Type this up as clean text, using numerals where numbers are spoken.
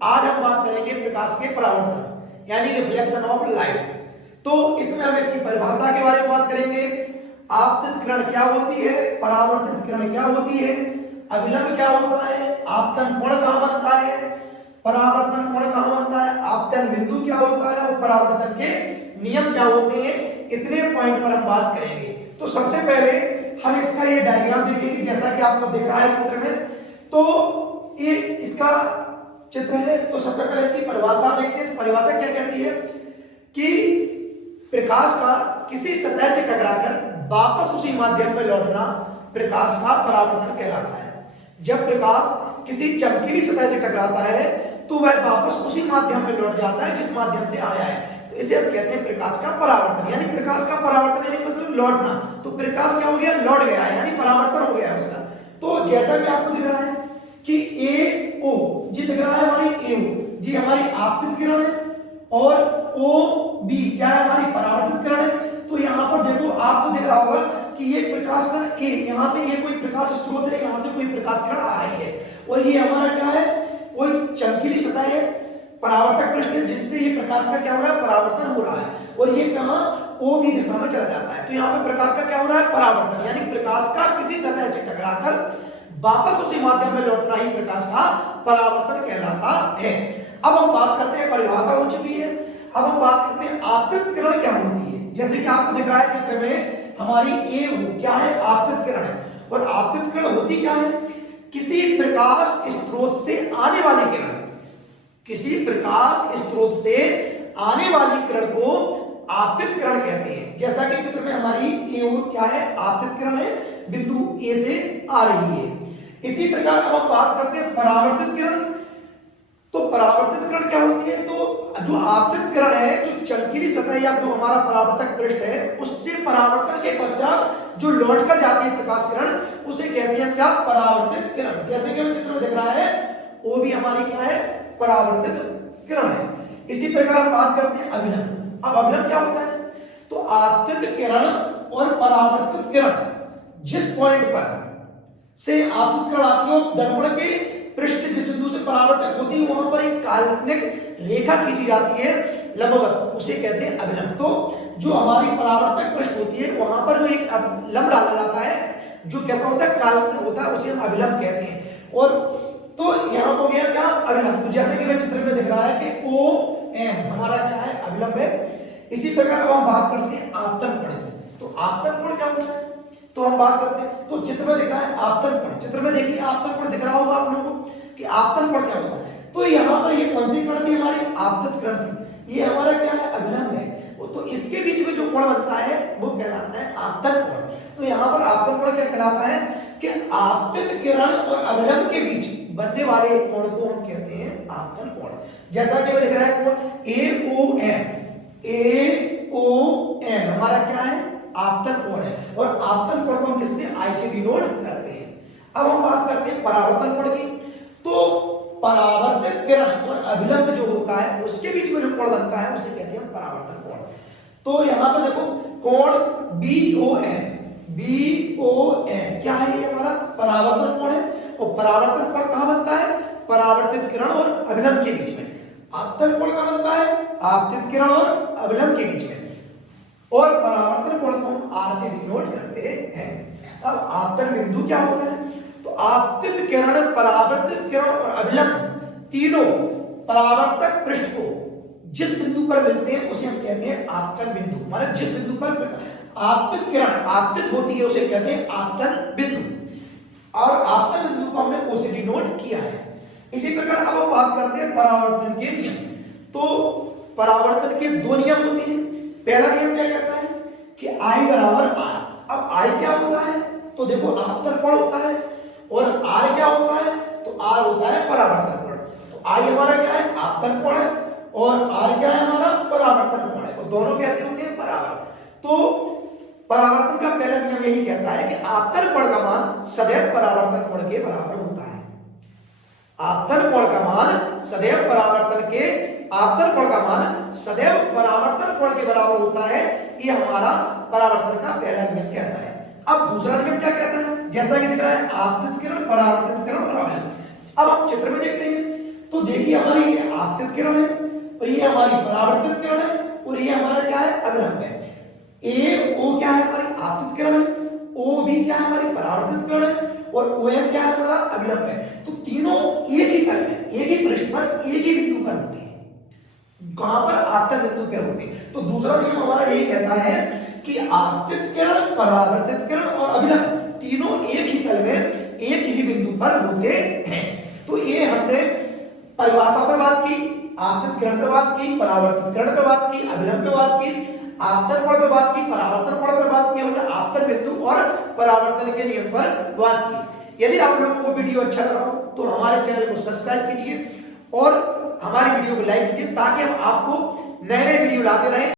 आज हम बात करेंगे प्रकाश के परावर्तन यानी रिफ्लेक्शन ऑफ लाइट। तो इसमें हम इसकी परिभाषा के बारे में बात करेंगे। आपतित किरण क्या होती है, परावर्तित किरण क्या होती है, अभिलंब क्या होता है, आपतन कोण कहां बनता है, परावर्तन कोण कहां बनता है, आपतन बिंदु क्या होता है और परावर्तन के नियम क्या होते हैं, इतने पॉइंट पर हम बात करेंगे। तो सबसे पहले हम इसका ये डायग्राम देखेंगे जैसा कि आपको दिख रहा है चित्र में। तो ये इसका चित्र है। तो सबसे पहले इसकी परिभाषा देखते हैं। परिभाषा क्या कहती है कि प्रकाश का किसी सतह से टकराकर वापस उसी माध्यम में लौटना प्रकाश का परावर्तन कहलाता है। जब प्रकाश किसी चमकीली सतह से टकराता है तो वह वापस उसी माध्यम में लौट जाता है जिस माध्यम से आया है। तो इसे हम कहते हैं प्रकाश का परावर्तन। यानी प्रकाश का परावर्तन यानी मतलब लौटना। तो प्रकाश क्या हो गया, लौट गया है, यानी परावर्तन हो गया है उसका। तो जैसा कि आपको दिख रहा है कि ए ओ जी दिख रहा है, हमारी ए ओ जी हमारी आपतित किरण है और ओ बी क्या है, हमारी परावर्तित किरण है। तो यहाँ पर देखो आपको दिख रहा होगा कि ये प्रकाश का ए, यहाँ से ये कोई प्रकाश स्रोत है, यहाँ से कोई प्रकाश किरण आ रही है और ये हमारा क्या है, कोई चमकीली सतह है, परावर्तक पृष्ठ है जिससे ये प्रकाश का क्या हो रहा है, परावर्तन हो रहा है। और ये कहां, ओ बी दिशा में चला जाता है। तो यहाँ पे प्रकाश का क्या हो रहा है, परावर्तन। यानी प्रकाश का किसी सतह से टकराकर वापस उसी माध्यम में लौटना ही प्रकाश का परावर्तन कहलाता है। अब हम बात करते हैं, परिभाषा हो चुकी है। अब हम बात करते हैं आपतित किरण क्या होती है। जैसे कि आपको दिख रहा है चित्र में हमारी ए ओ क्या है, आपतित किरण है। और आपतित किरण होती क्या है, किसी प्रकाश स्रोत से आने वाली किरण, किसी प्रकाश स्रोत से आने वाली किरण को आपतित किरण कहते हैं। जैसा कि चित्र में हमारी ए ओ क्या है, आपतित किरण है, बिंदु ए से आ रही है। इसी प्रकार अब हम बात करते हैं परावर्तित किरण। तो परावर्तित किरण क्या होती है, तो जो आपतित किरण है, जो चमकीली सतह या जो हमारा परावर्तक पृष्ठ है उससे परावर्तन के पश्चात जो लौट कर जाती है प्रकाश किरण, उसे कहते हैं क्या, परावर्तित किरण। जैसे कि हमें चित्र में दिख रहा है वो भी हमारी क्या है, परावर्तित किरण है। इसी प्रकार हम बात करते हैं अभिलंब। अब अभिलंब क्या होता है, तो आपतित किरण और परावर्तित किरण जिस पॉइंट पर से आपतित किरण आती है दर्पण के पृष्ठ जिस बिंदु से परावर्तित होती है वहां पर एक काल्पनिक रेखा खींची जाती है लंबवत, उसे कहते हैं अभिलंब। तो जो हमारी परावर्तक पृष्ठ होती है वहां पर जो एक लंब डाला जाता है जो कैसा होता है, काल्पनिक होता है, उसे हम अभिलंब कहते हैं। और तो यहाँ हो गया क्या, अभिलंब। तो जैसे कि मैं चित्र में दिख रहा है कि ओ एन हमारा क्या है, अभिलंब है। इसी प्रकार अब हम बात करते हैं आपतन कोण की। तो आपतन कोण क्या होता है, तो हम बात करते हैं। तो चित्र में दिख रहा है आपतन कोण, चित्र में देखिए आपतन कोण दिख रहा होगा आप लोगों को कि आपतन कोण क्या होता है। तो यहाँ पर ये कौन सी किरण थी, हमारी आपतित किरण थी। ये हमारा क्या है, अभिलंब है। तो इसके बीच में जो कोण बनता है वो कहलाता है आपतन कोण। तो यहाँ पर आपतन कोण क्या कहलाता है कि आपतित किरण और अभिलंब के बीच बनने वाले कोण को हम कहते हैं आपतन कोण। जैसा कि मैं दिख रहा है कोण ए ओ एन, ए ओ एन हमारा क्या है, आपतन कोण है। और आपतन कोण को हम किससे, आई से डिनोट करते हैं। अब हम बात करते हैं परावर्तन कोण की। तो परावर्तित किरण और अभिलंब जो होता है उसके बीच में जो कोण बनता है उसे कहते हैं परावर्तन कोण। तो यहाँ पे देखो कोण B O N, B O N क्या है, ये हमारा परावर्तन कोण है। और परावर्तन कोण कहां बनता है, परावर्तित किरण और अभिलंब के बीच में। आपतन कोण कहां बनता है, आपतित किरण और अभिलंब के बीच में। और परावर्तन कोण को हम आर से डिनोट करते हैं। अब आपतन बिंदु क्या होता है, तो आपतित किरण, परावर्तित किरण और अभिलंब तीनों परावर्तक पृष्ठ को जिस बिंदु पर मिलते हैं उसे हम कहते हैं आपतन बिंदु। माने जिस बिंदु पर आपतित किरण आपतित होती है उसे कहते हैं आपतन बिंदु। और आपतन बिंदु को हमने ओ से डिनोट किया है। इसी प्रकार अब हम बात करते हैं परावर्तन के नियम। तो परावर्तन के दो नियम होते हैं। पहला नियम क्या कहता है कि I बराबर R। अब I क्या होता है, तो देखो आपतन कोण होता है और R क्या होता है, तो R होता है परावर्तन कोण। तो I हमारा क्या है, आपतन कोण है और R क्या है, हमारा परावर्तन कोण है। और दोनों कैसे होते हैं, बराबर। तो परावर्तन का पहला नियम यही कहता है कि आपतन कोण का मान सदैव परावर्तन कोण के बराबर होता है। आपतन कोण का मान सदैव परावर्तन के, आपतन कोण का मान सदैव परावर्तन कोण के बराबर होता है। ये हमारा परावर्तन का पहला नियम कहता है। अब दूसरा नियम क्या कहता है, जैसा कि दिख रहा है आपतित किरण, परावर्तित किरण और अभिलंब। अब हम चित्र में देखते हैं तो देखिए हमारी ये आपतित किरण है और ये हमारी परावर्तित किरण है और ये हमारा क्या है, अभिलंब है। ए ओ क्या है, हमारी आपतित किरण है, ओ बी क्या है, हमारी परावर्तित किरण है और ओ एम क्या है, हमारा अभिलंब है। तो तीनों एक ही तल में, एक ही पृष्ठ पर, एक ही बिंदु पर होते हैं। कहां पर, आपतित बिंदु पे होते हैं। तो दूसरा नियम हमारा यही कहता है कि आपतित किरण, परावर्तित किरण और अभिलंब तीनों एक ही तल में, एक ही बिंदु पर होते हैं। तो ये हमने परिभाषा पे बात की, आपतित किरण पे बात की, परावर्तित किरण पे बात की, अभिलंब पे बात की, आपतन कोण पे बात की, परावर्तन कोण पे बात की, हमने आपतन बिंदु और परावर्तन के नियम पर बात की। यदि आप लोगों को वीडियो अच्छा लगा हो तो हमारे चैनल को सब्सक्राइब कीजिए और हमारी वीडियो को लाइक कीजिए ताकि हम आपको नए नए वीडियो लाते रहें।